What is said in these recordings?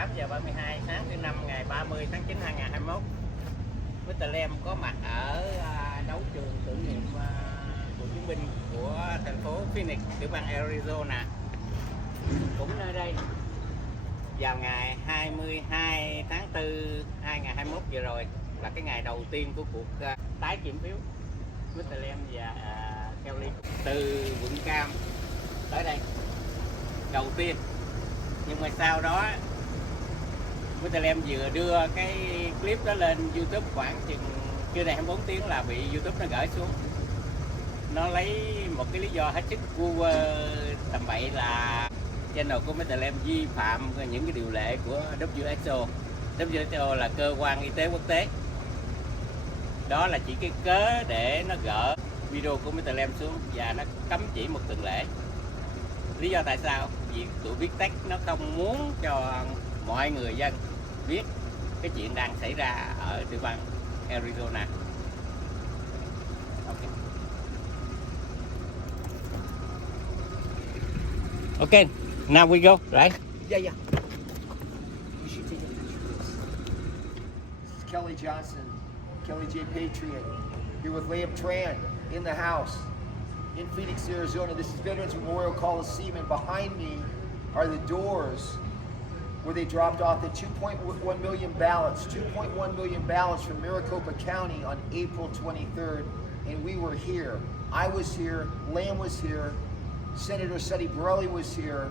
8:32 sáng thứ năm ngày 30 tháng 9 2021. Mr. Lem có mặt ở đấu trường tưởng niệm của chiến binh của thành phố Phoenix, tiểu bang Arizona. Cũng nơi đây vào ngày 22 tháng 4 2021 vừa rồi là cái ngày đầu tiên của cuộc tái kiểm phiếu Mr. Lem và Kelly từ quận Cam tới đây đầu tiên. Nhưng mà sau đó Mr. Lem vừa đưa cái clip đó lên YouTube khoảng chừng chưa đầy 24 tiếng là bị YouTube nó gửi xuống. Nó lấy một cái lý do hết sức vu tầm bậy là channel của Mr. Lem vi phạm những cái điều lệ của WHO. WHO là cơ quan y tế quốc tế. Đó là chỉ cái cớ để nó gỡ video của Mr. Lem xuống và nó cấm chỉ một tuần lễ. Lý do tại sao? Vì tụi viết tech nó không muốn cho mọi người dân biết cái chuyện đang xảy ra ở tiểu bang Arizona. Okay, now we go, right? Yeah. You should take a picture of this. This is Kelly Johnson, Kelly J. Patriot, here with Liam Tran in the house in Phoenix, Arizona. This is Veterans Memorial Coliseum, and behind me are the doors where they dropped off the 2.1 million ballots, 2.1 million ballots from Maricopa County on April 23rd, and we were here. I was here, Lamb was here, Senator Sonny Borelli was here,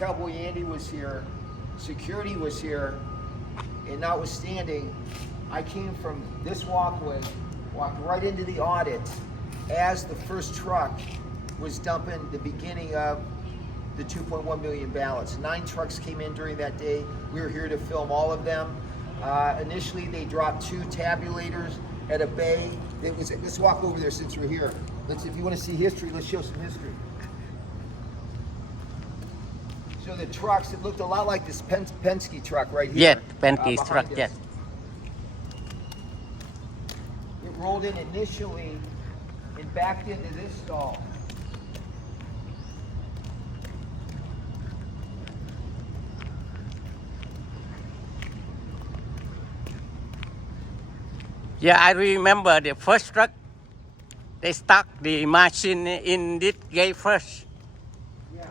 Cowboy Andy was here, security was here, and notwithstanding, I came from this walkway, walked right into the audit as the first truck was dumping the beginning of the 2.1 million ballots. 9 trucks came in during that day. We were here to film all of them. Initially, they dropped 2 tabulators at a bay. Let's walk over there since we're here. If you want to see history, let's show some history. So the trucks, it looked a lot like this Penske truck right here. Yeah, Penske truck, yes. It rolled in initially and backed into this stall. Yeah, I remember the first truck. They stuck the machine in this gate first. Yeah.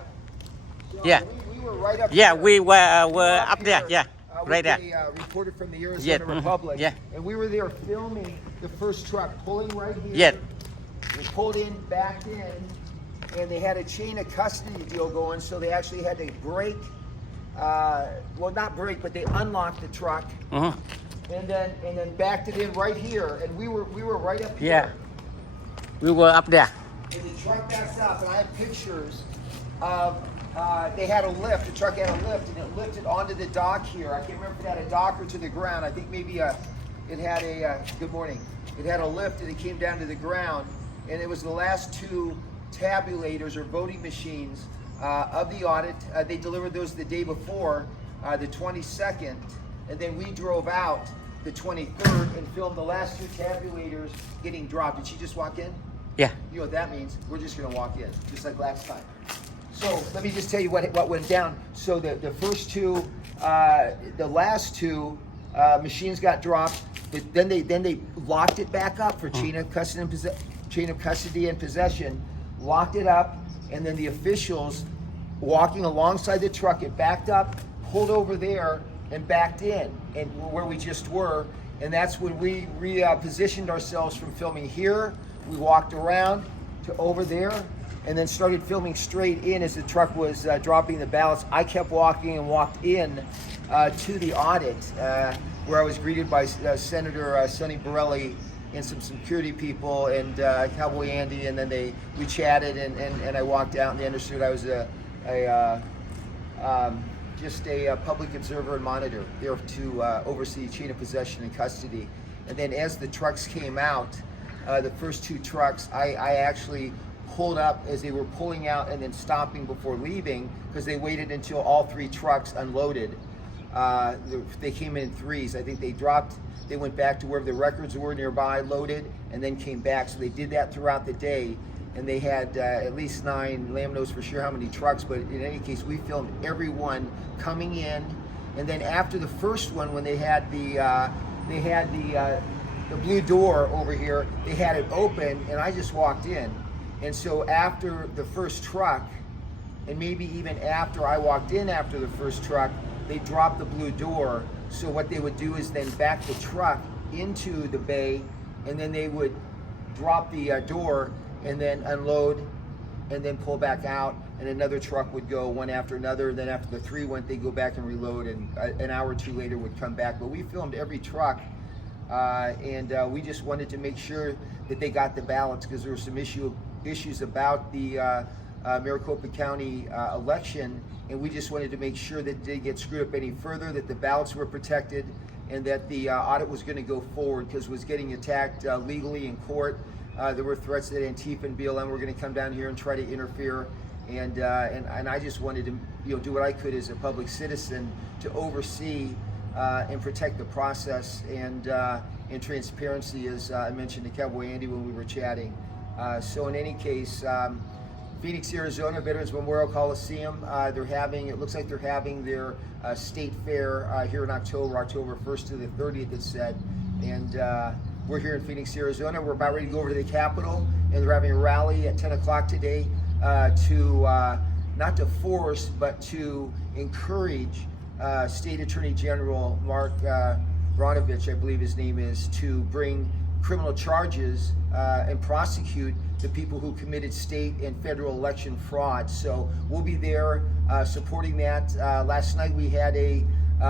So Yeah. We were right up Yeah, here. we were up there. here, Yeah, right there. with a reporter from the Arizona Yeah, Republic. yeah. And we were there filming the first truck pulling right here. Yeah. They pulled in, backed in, and they had a chain of custody deal going, so they actually had to break, well, not break, but they unlocked the truck. And then backed it in right here, and we were right up here. Yeah, we were up there. And the truck backs up, and I have pictures of they had a lift. The truck had a lift, and it lifted onto the dock here. I can't remember if it had a dock or to the ground. I think maybe it had a good morning. It had a lift, and it came down to the ground, and it was the last 2 tabulators or voting machines of the audit. They delivered those the day before, the 22nd. And then we drove out the 23rd and filmed the last 2 tabulators getting dropped. Did she just walk in? Yeah. You know what that means? We're just gonna walk in, just like last time. So let me just tell you what went down. So the first 2, the last 2 machines got dropped, but then they locked it back up for chain of custody and possession, locked it up, and then the officials walking alongside the truck, it backed up, pulled over there, and backed in, and where we just were, and that's when we repositioned ourselves from filming here. We walked around to over there, and then started filming straight in as the truck was dropping the ballots. I kept walking and walked in to the audit, where I was greeted by Senator Sonny Borelli and some security people and Cowboy Andy, and then we chatted, and I walked out, and they understood I was just a public observer and monitor there to oversee chain of possession and custody. And then as the trucks came out, the first 2 trucks, I actually pulled up as they were pulling out and then stopping before leaving, because they waited until all 3 trucks unloaded. They came in 3s. I think they went back to wherever the records were nearby, loaded, and then came back. So they did that throughout the day. And they had at least 9, Lamb knows for sure how many trucks, but in any case, we filmed everyone coming in And then after the first one, when they had the blue door over here, they had it open, and I just walked in. And so after the first truck, and maybe even after I walked in after the first truck, they dropped the blue door. So what they would do is then back the truck into the bay, and then they would drop the door and then unload and then pull back out, and another truck would go one after another. Then after the 3 went, they'd go back and reload, and an hour or 2 later would come back. But we filmed every truck, and we just wanted to make sure that they got the ballots, because there were some issues about the Maricopa County election, and we just wanted to make sure that it didn't get screwed up any further, that the ballots were protected, and that the audit was going to go forward, because it was getting attacked legally in court. There were threats that Antifa and BLM were going to come down here and try to interfere, and I just wanted to do what I could as a public citizen to oversee and protect the process and transparency, as I mentioned to Cowboy Andy when we were chatting. So in any case, Phoenix, Arizona, Veterans Memorial Coliseum, it looks like they're having their state fair here in October 1st to the 30th, it said. And we're here in Phoenix, Arizona. We're about ready to go over to the Capitol, and they're having a rally at 10 o'clock today to, not to force, but to encourage State Attorney General Mark Bronovich, I believe his name is, to bring criminal charges and prosecute the people who committed state and federal election fraud. So we'll be there supporting that. Last night we had a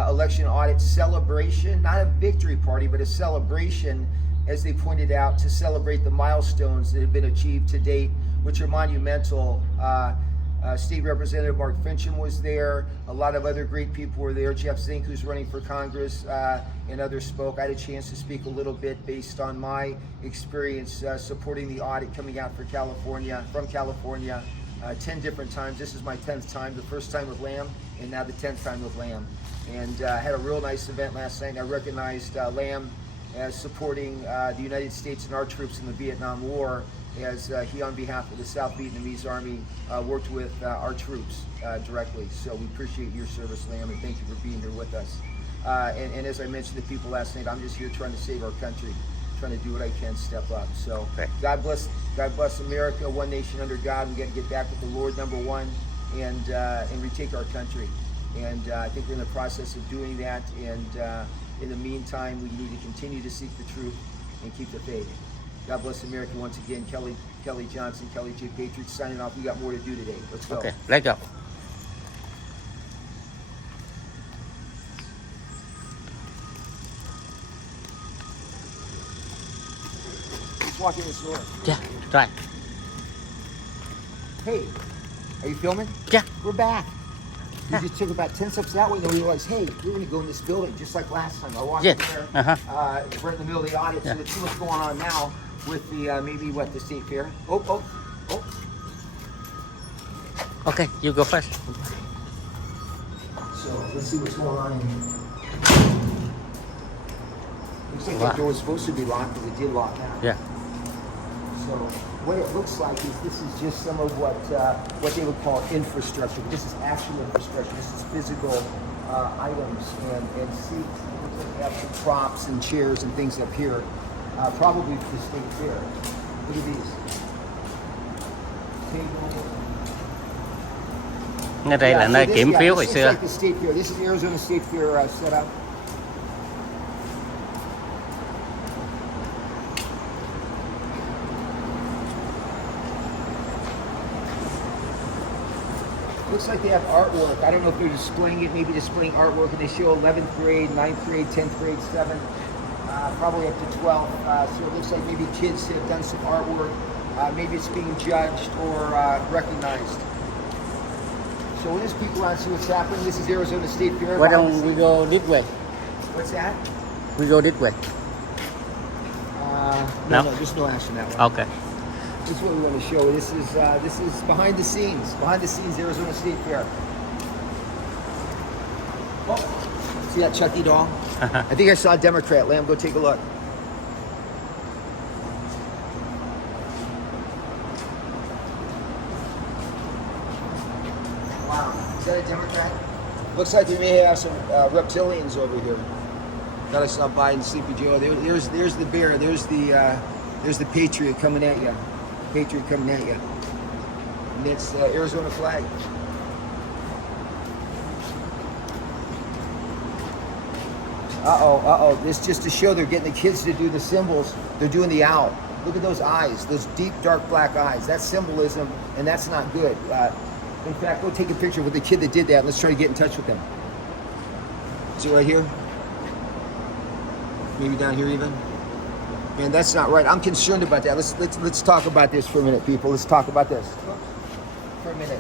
election audit celebration, not a victory party, but a celebration, as they pointed out, to celebrate the milestones that have been achieved to date, which are monumental. State Representative Mark Fincham was there. A lot of other great people were there. Jeff Zink, who's running for Congress, and others spoke. I had a chance to speak a little bit based on my experience supporting the audit coming out from California 10 different times. This is my 10th time, the first time with Lamb, and now the 10th time with Lamb. And had a real nice event last night, and I recognized Lamb as supporting the United States and our troops in the Vietnam War, as he, on behalf of the South Vietnamese Army, worked with our troops directly. So we appreciate your service, Lamb, and thank you for being here with us. And as I mentioned to people last night, I'm just here trying to save our country, trying to do what I can, step up. So okay. God bless America, one nation under God. We got to get back with the Lord, number one, and retake our country. And I think we're in the process of doing that. And in the meantime, we need to continue to seek the truth and keep the faith. God bless America once again. Kelly Johnson, Kelly J. Patriot signing off. We got more to do today. Let's go. Okay, let's go. Let's walk in this door. Yeah, right. Hey, are you filming? Yeah. We're back. We just took about 10 steps that way, and then we realized, hey, we're going to go in this building just like last time. I walked in there, right in the middle of the audit, so let's see what's going on now with the, maybe what, the state fair. Oh. Okay, you go first. So let's see what's going on in here. Looks like Wow. that door was supposed to be locked, but it did lock out. Yeah. So what it looks like is this is just some of what they would call infrastructure. But this is actual infrastructure. This is physical items and seats. We have some props and chairs and things up here, probably for the state fair. Look at these. Table. Ngay đây là nơi kiểm phiếu hồi this xưa. looks like the state fair. This is the Arizona State Fair setup. Looks like they have artwork. I don't know if they're displaying it, maybe displaying artwork, and they show 11th grade, 9th grade, 10th grade, 7th, probably up to 12th. So it looks like maybe kids have done some artwork. Maybe it's being judged or recognized. So we'll just peek around and see what's happening. This is Arizona State Fair. Why don't we go this way? What's that? We go this way. No, No? there's no action that way. Okay. This is what we want to show. This is behind the scenes. Behind the scenes, Arizona State Fair. Oh, see that Chucky doll? I think I saw a Democrat. Lamb, go take a look. Wow, is that a Democrat? Looks like we may have some reptilians over here. Gotta stop by and Sleepy Joe. There's the bear. There's the Patriot coming at you. Patriot coming at you. And it's Arizona flag. Uh-oh. This just to show they're getting the kids to do the symbols. They're doing the owl. Look at those eyes, those deep, dark black eyes. That's symbolism, and that's not good. In fact, go take a picture with the kid that did that. Let's try to get in touch with him. Is it right here? Maybe down here even? Man, that's not right. I'm concerned about that. Let's talk about this for a minute, people. Let's talk about this for a minute.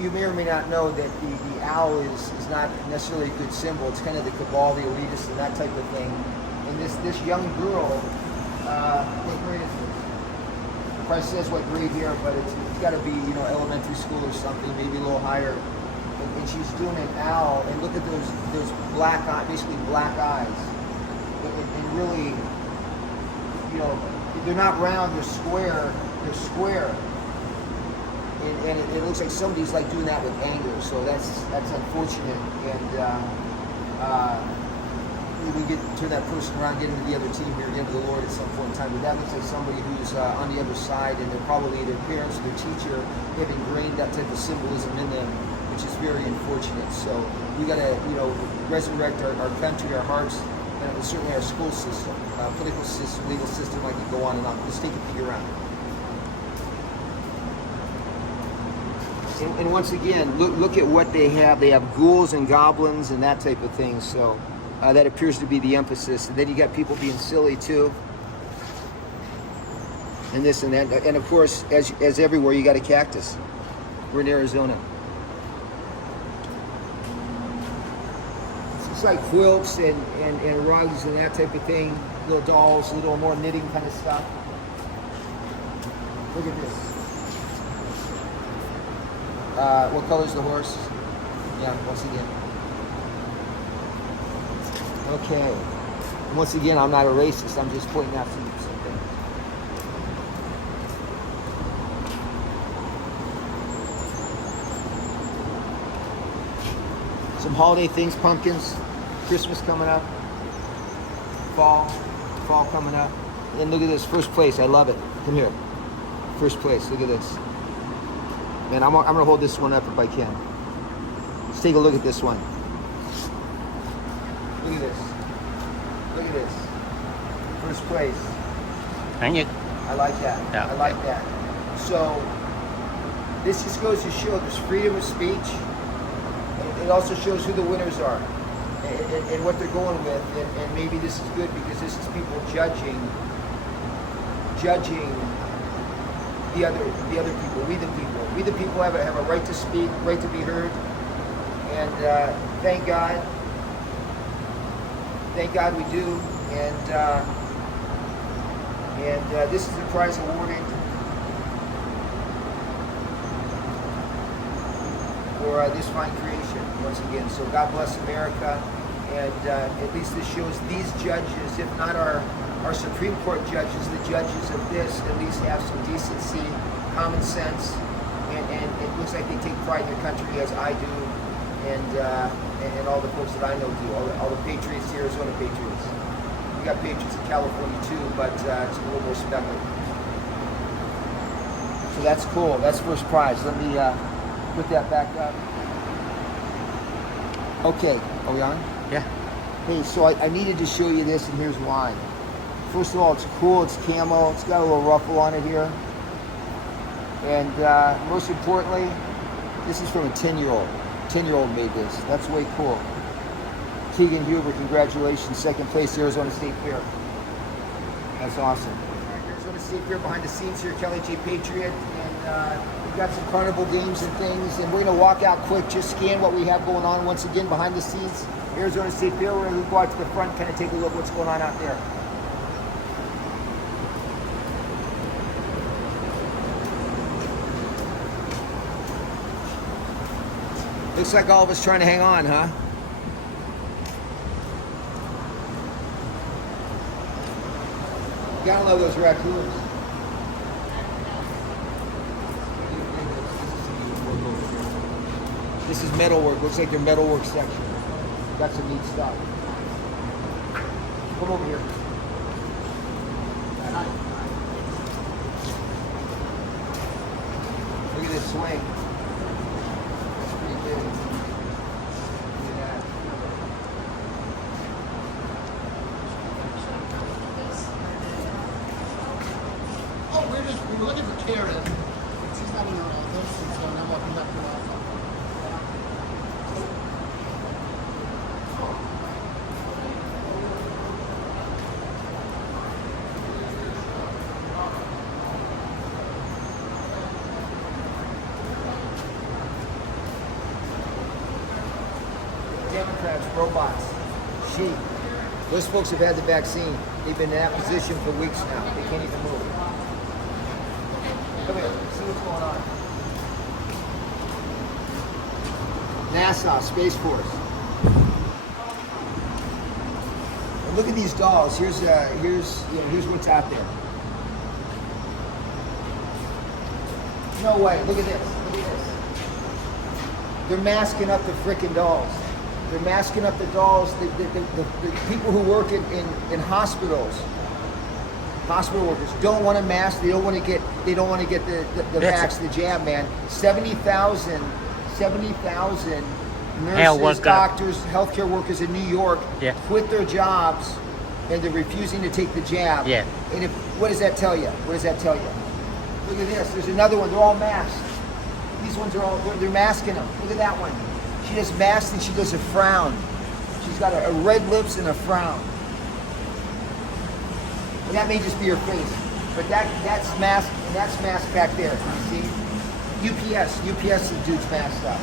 You may or may not know that the owl is not necessarily a good symbol. It's kind of the cabal, the elitists, and that type of thing. And this young girl, what grade is this? It probably says what grade here, but it's got to be, elementary school or something, maybe a little higher. And she's doing an owl, and look at those black eyes, basically black eyes. And really, they're not round, they're square. They're square. And it looks like somebody's like doing that with anger, so that's unfortunate. And we get turn that person around, get into the other team here, get into the Lord at some point in time. But that looks like somebody who's on the other side, and they're probably their parents or their teacher have ingrained that type of symbolism in them, which is very unfortunate. So we got to, resurrect our country, our hearts, and certainly our school system, political system, legal system. I could go on and on. Let's take a peek around. And once again, look at what they have. They have ghouls and goblins and that type of thing. So that appears to be the emphasis. And then you got people being silly too, and this and that. And of course, as everywhere, you got a cactus. We're in Arizona. It's like quilts and rugs and that type of thing. Little dolls, a little more knitting kind of stuff. Look at this. What color's the horse? Yeah, once again. Okay. And once again, I'm not a racist. I'm just pointing out some things. Some holiday things, pumpkins, Christmas coming up, fall coming up. And look at this, first place. I love it. Come here. First place. Look at this. Man, I'm going to hold this one up if I can. Let's take a look at this one. Look at this. Look at this. First place. Hãng Nhật. I like that. Yeah. I like that. So, this just goes to show there's freedom of speech. It also shows who the winners are and what they're going with. And maybe this is good because this is people judging the other people, we the people. We the people have a right to speak, right to be heard. And thank God we do. And this is the prize awarded for this fine creation once again. So God bless America. And at least this shows these judges, if not our Supreme Court judges, the judges of this, at least have some decency, common sense, and it looks like they take pride in their country as I do, and all the folks that I know do, all the Patriots, the Arizona Patriots. We got Patriots in California too, but it's a little more speckled. So that's cool. That's first prize. Let me put that back up. Okay, are we on? Yeah. Hey, so I needed to show you this, and here's why. First of all, it's cool, it's camo, it's got a little ruffle on it here. And most importantly, this is from a 10-year-old. 10-year-old made this. That's way cool. Keegan Huber, congratulations, second place, Arizona State Fair. That's awesome. Arizona State Fair behind the scenes here, Kelly J. Patriot. And we've got some carnival games and things, and we're going to walk out quick, just scan what we have going on once again behind the scenes. Arizona State Fair, we're going to go out to the front, kind of take a look at what's going on out there. Looks like all of us trying to hang on, huh? Gotta love those raccoons. This is metalwork. Looks like their metalwork section. Got some neat stuff. Come over here. Look at this swing. That's pretty big. Look at that. Oh, we were looking for Karen. She's not in her office, and so now walking back to the office. Democrats, robots, sheep. Those folks have had the vaccine. They've been in that position for weeks now. They can't even move. Come here, see what's going on. NASA, Space Force. And look at these dolls. Here's what's out there. No way. Look at this. Look at this. They're masking up the frickin' dolls. They're masking up the dolls. The people who work in hospitals, hospital workers, don't want to mask. They don't want to get the vax, the jab, man. 70,000 nurses, doctors, healthcare workers in New York quit their jobs and they're refusing to take the jab. Yeah. And what does that tell you? What does that tell you? Look at this. There's another one. They're all masked. These ones are all, they're masking them. Look at that one. She just masks and she does a frown. She's got a red lips and a frown. And that may just be her face. But that's masked, and that's masked back there. You see? UPS, the dude's masked up.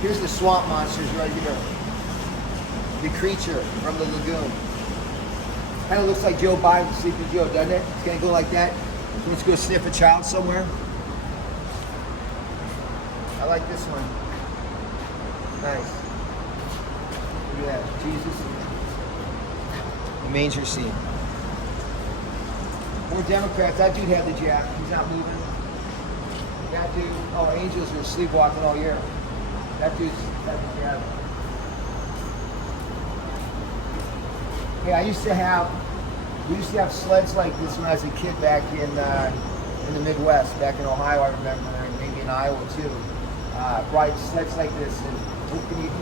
Here's the swamp monsters right here. The creature from the lagoon. Kind of looks like Joe Biden, Sleepy Joe, doesn't it? It's gonna go like that. Let's go sniff a child somewhere. I like this one. Nice. Look at that. Jesus. The manger scene. More Democrats. That dude had the jab. He's not moving. That dude. Oh, angels are sleepwalking all year. That dude's got the jab. Yeah, we used to have sleds like this when I was a kid back in the Midwest, back in Ohio, I remember, and maybe in Iowa too. Ride sleds like this, and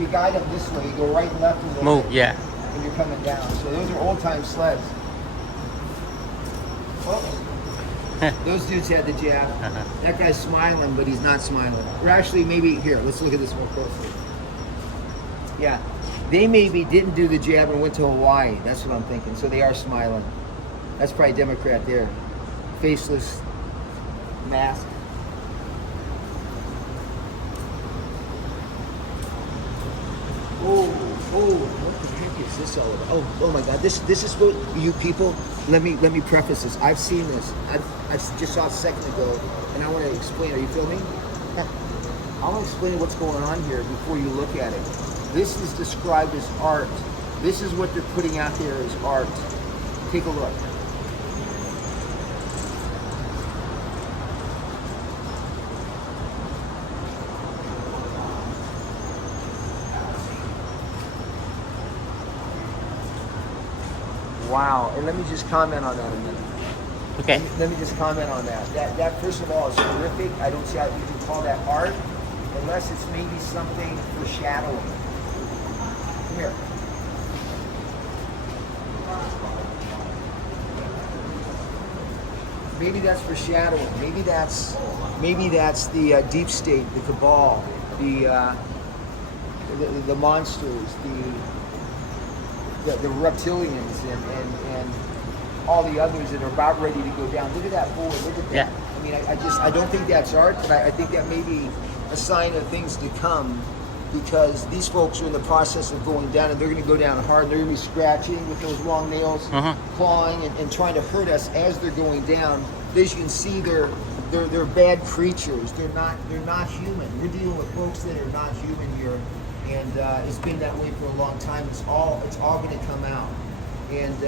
you guide them this way, you go right and left a little Move, bit yeah. when you're coming down. So those are old-time sleds. Oh, those dudes had the jab. That guy's smiling, but he's not smiling. Or actually, maybe, here, let's look at this more closely. Yeah. They maybe didn't do the jab and went to Hawaii. That's what I'm thinking. So they are smiling. That's probably Democrat there. Faceless mask. Oh, what the heck is this all about? Oh my God, this is what you people, let me preface this. I've seen this. I just saw it a second ago, and I want to explain. Are you filming? I want to explain what's going on here before you look at it. This is described as art. This is what they're putting out there as art. Take a look. Wow, and let me just comment on that a minute. Okay. Let me just comment on that. That first of all is horrific. I don't see how you can call that art unless it's maybe something foreshadowing. Come here. Maybe that's foreshadowing. Maybe that's the deep state, the cabal, the monsters, the reptilians, and all the others that are about ready to go down. Look at that board. Look at that. Yeah. I mean, I don't think that's art, but I think that may be a sign of things to come, because these folks are in the process of going down, and they're going to go down hard. And they're going to be scratching with those long nails, clawing and trying to hurt us as they're going down. As you can see, they're bad creatures. They're not human. We're dealing with folks that are not human here, and it's been that way for a long time. It's all going to come out. And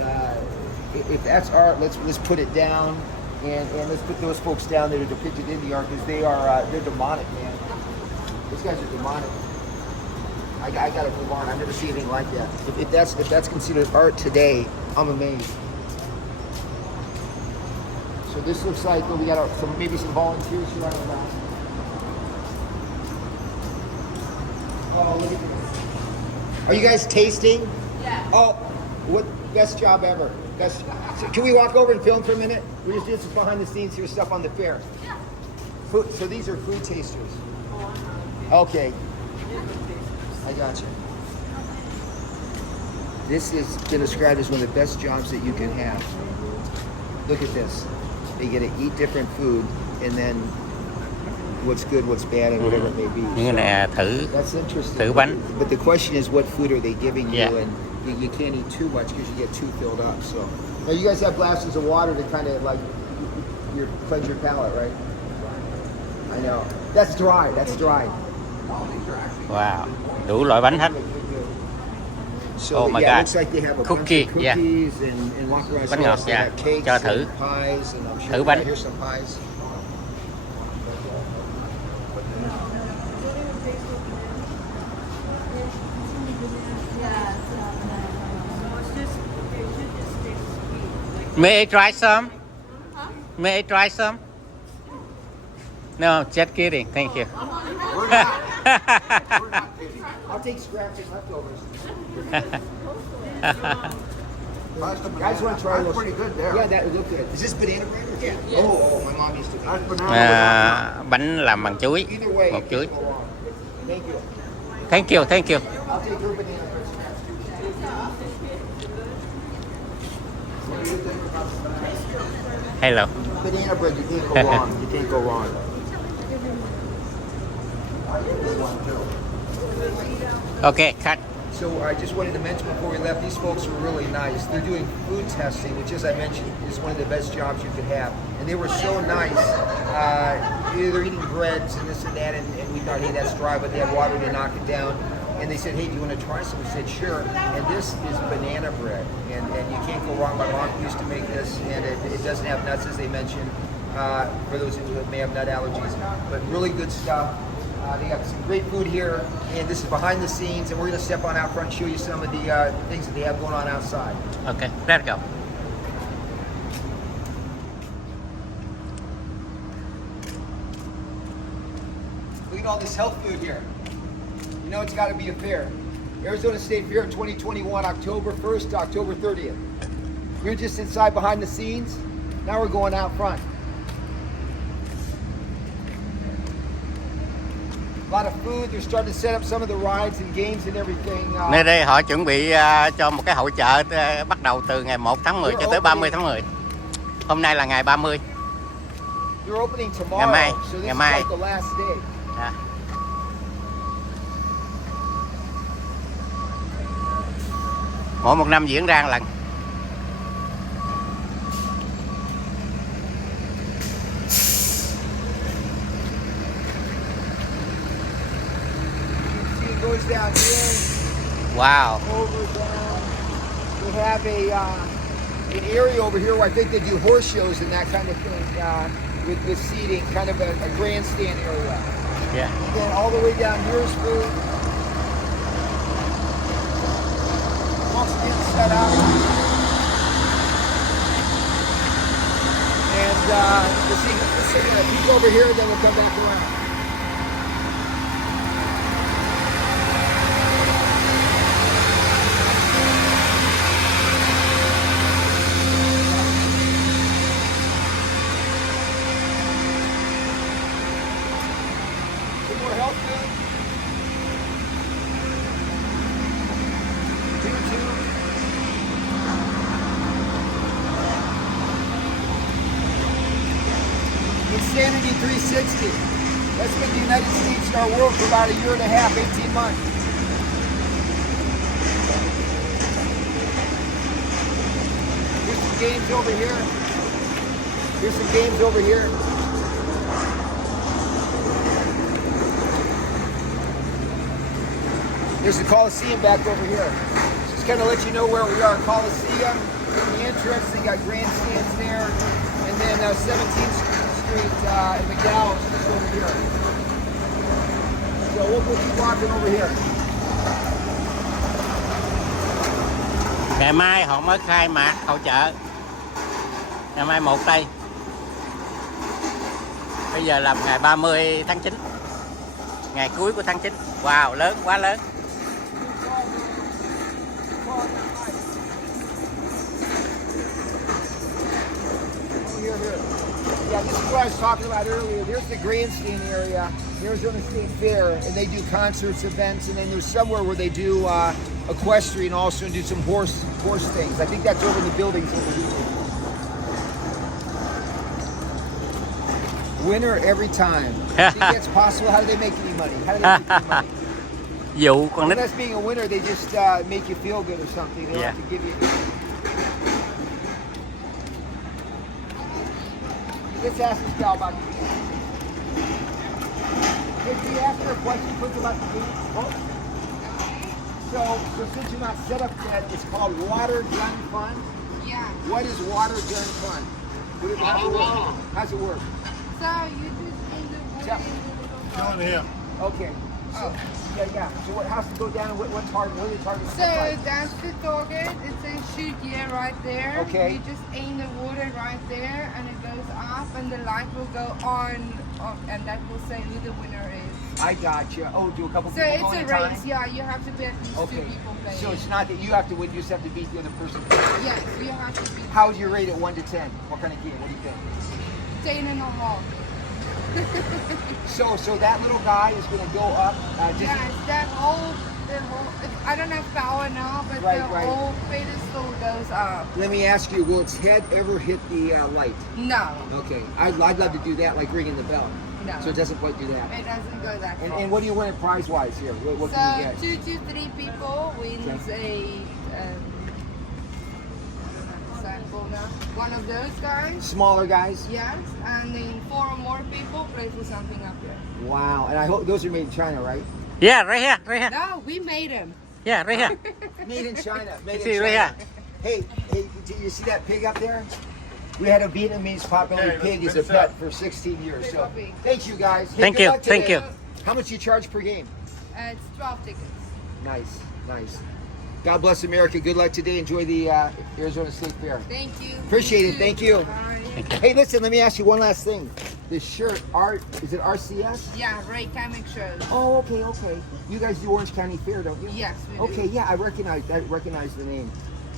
if that's art, let's put it down. And let's put those folks down that are depicted in the art because they're demonic, man. Those guys are demonic. I gotta move on. I've never seen anything like that. If that's considered art today, I'm amazed. So this looks like we got maybe some volunteers here on the back. Oh, look at this. Are you guys tasting? Yeah. Oh, what best job ever. So can we walk over and film for a minute? We just did some behind the scenes here stuff on the fair. Yeah. Food, so these are food tasters. Okay. I got you. This has been described as one of the best jobs that you can have. Look at this. They get to eat different food and then what's good, what's bad, and whatever it may be. Những cái này thử That's interesting. thử bánh. But the question is, what food are they giving you? Yeah. And you can't eat too much because you get too filled up. So now you guys have glasses of water to kind of like cleanse your palate, right? I know. That's dry. That's dry. Wow, đủ loại bánh hết. So Oh my yeah, it God. looks like they have a Cookie, bunch of yeah. cookies and walk around. Bánh ngọt, They yeah. got cakes Cho thử. and pies, and I'm sure Thử bánh. here's some pies. May I try some? May I try some? No, just kidding. Thank you. We're not. We're not kidding. I'll take scraps and leftovers. Guys want to try That's those? pretty good there. Yeah, that would look good. Is this banana bread? Yes. Oh, my mom used to do That's that. banana. Bánh làm bằng chuối, Either way, bột it chuối. can't go wrong. Thank you. Thank you, thank you. I'll take her banana bread scraps too. Hello. Banana bread, you can't go wrong. You can't go wrong. Okay, cut. So I just wanted to mention before we left, these folks were really nice. They're doing food testing, which, as I mentioned, is one of the best jobs you could have. And they were so nice. They're eating breads and this and that, and we thought, hey, that's dry, but they had water to knock it down. And they said, hey, do you want to try some? We said, sure. And this is banana bread, and you can't go wrong. My mom used to make this, and it doesn't have nuts, as they mentioned, for those who may have nut allergies. But really good stuff. They got some great food here, and this is behind the scenes, and we're going to step on out front and show you some of the things that they have going on outside. Okay, let's go. Look at all this health food here. You know it's got to be a fair. Arizona State Fair 2021, October 1st to October 30th. We're just inside behind the scenes. Now we're going out front. A lot of food. They're starting to set up some of the rides and games and everything. Nơi đây họ chuẩn bị cho một cái hội chợ bắt đầu từ ngày 1 tháng 10 cho tới 30 tháng 10. Hôm nay là ngày 30. They're opening Ngày tomorrow, mai, so this ngày is mai. like the last day. À. Mỗi một năm diễn ra một lần. See, it goes down here, Wow. over down. They have an area over here where I think they do horse shows and that kind of thing with seating, kind of a grandstand area. Yeah. And then all the way down here's food. Folks getting set up. And let's take a peek over here, then we'll come back around. Some more health food. Two. Insanity 360. That's been the United States in our world for about a year and a half, 18 months. Here's some games over here. Here's some games over here. There's the Coliseum back over here. Just kind of let you know where we are. Coliseum, in the entrance, they got grandstands there. And then 17th Street in McDowell is just over here. So we'll keep walking over here. Ngày mai họ mới khai mạc hội chợ. Ngày mai 1 tây. Bây giờ là ngày 30 tháng 9. Ngày cuối của tháng 9. Wow, lớn, quá lớn. Yeah, this is what I was talking about earlier. There's the grandstand area, Arizona State Fair, and they do concerts, events, and then there's somewhere where they do equestrian also and do some horse things. I think that's over in the buildings over here. Winner every time. I think that's possible. How do they make any money? How do they make any money? Dụ con nít. Unless being a winner, they just make you feel good or something. They don't have to give you. Let's ask this gal about the game. Hey, can you ask her a question quick about the game? Oh. So since you're not set up yet, it's called Water Gun Fun. Yeah. What is Water Gun Fun? How's it work? How's it work? So you just in the Yeah. Telling him. Okay. So, yeah. So what has to go down? What target? What are the targets? So that's the target. It says shoot right there. Okay. You just aim the water right there, and it goes up, and the light will go on, and that will say who the winner is. I gotcha. Oh, do a couple So people it's go a at a race. time? Yeah, you have to be at least Okay. 2 people playing. So it's not that you have to win; you just have to beat the other person. Yes, you have to be How would you rate it 1 to 10? What kind of game? What do you think? 10 and a half. So that little guy is going to go up. Yes, that whole. I don't have power now, but Right, the right. whole pedestal goes up. Let me ask you: will its head ever hit the light? No, Okay, I'd love to do that, like ringing the bell. no. So it doesn't quite do that. It doesn't go that far. And what do you win prize-wise here? What can you So get? 2 to 3 people wins sample now. One of those guys, Smaller guys. yes, and then 4 or more people play for something up here. Wow, and I hope those are made in China, right? Yeah, right here. No, we made them. Yeah, right here. Made in China. Made See, in right China. here. Hey, do you see that pig up there? We had a Vietnamese popular pig as a pet for 16 years. So thank you guys. Hey, Thank good you, luck thank today. you. How much do you charge per game? It's 12 tickets. Nice. God bless America. Good luck today. Enjoy the Arizona State Fair. Thank you. Appreciate it. too. Thank you. Bye. Hey, listen, let me ask you one last thing. This shirt, is it RCS? Yeah, Ray Comic shows. Oh, okay. You guys do Orange County Fair, don't you? Yes, we do. Okay, yeah, I recognize the name.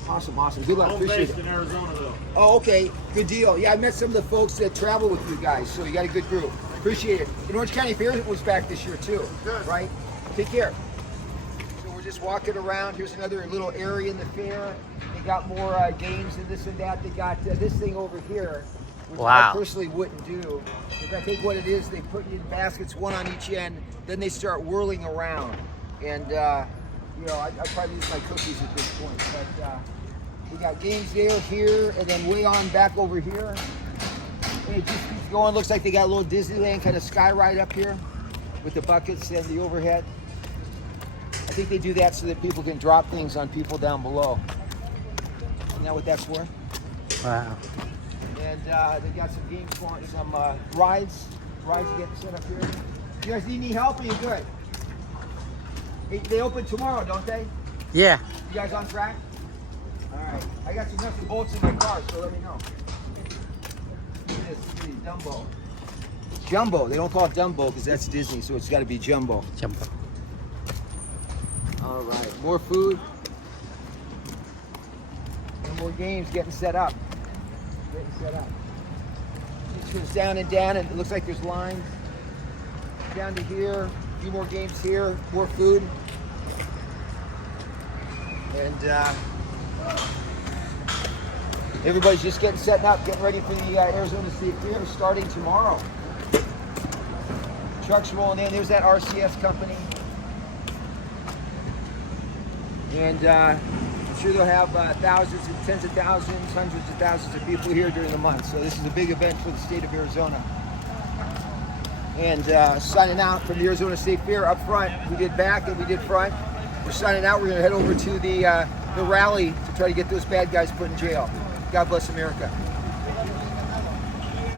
Awesome. Good luck. Home Appreciate based it. in Arizona, though. Oh, okay. Good deal. Yeah, I met some of the folks that travel with you guys, so you got a good group. Appreciate it. And Orange County Fair was back this year, too. Good. Right? Take care. So we're just walking around. Here's another little area in the fair. They got more games and this and that. They got this thing over here, which Wow. I personally wouldn't do. Because I think what it is, they put you in baskets, one on each end, then they start whirling around. And, I probably use my cookies at this point. But we got games there, here, and then way on back over here. And it just keeps going. Looks like they got a little Disneyland kind of sky ride up here with the buckets and the overhead. I think they do that so that people can drop things on people down below. Isn't that what that's for? Wow. And they got some games for some rides. Rides getting set up here. You guys need any help? Or are you good? Hey, they open tomorrow, don't they? Yeah. You guys on track? All right. I got some nuts and bolts in my car, so let me know. Look at this. Look at Dumbo. Jumbo. They don't call it Dumbo because that's Disney, so it's got to be Jumbo. Jump. All right. More food. And more games getting set up. It goes down, and it looks like there's lines. Down to here. A few more games here. More food. And everybody's just getting up, getting ready for the Arizona State Fair starting tomorrow. Trucks rolling in. There's that RCS company. And I'm sure they'll have thousands and tens of thousands, hundreds of thousands of people here during the month. So this is a big event for the state of Arizona. And signing out from the Arizona State Fair up front. We did back and we did front. We're signing out. We're going to head over to the rally to try to get those bad guys put in jail. God bless America.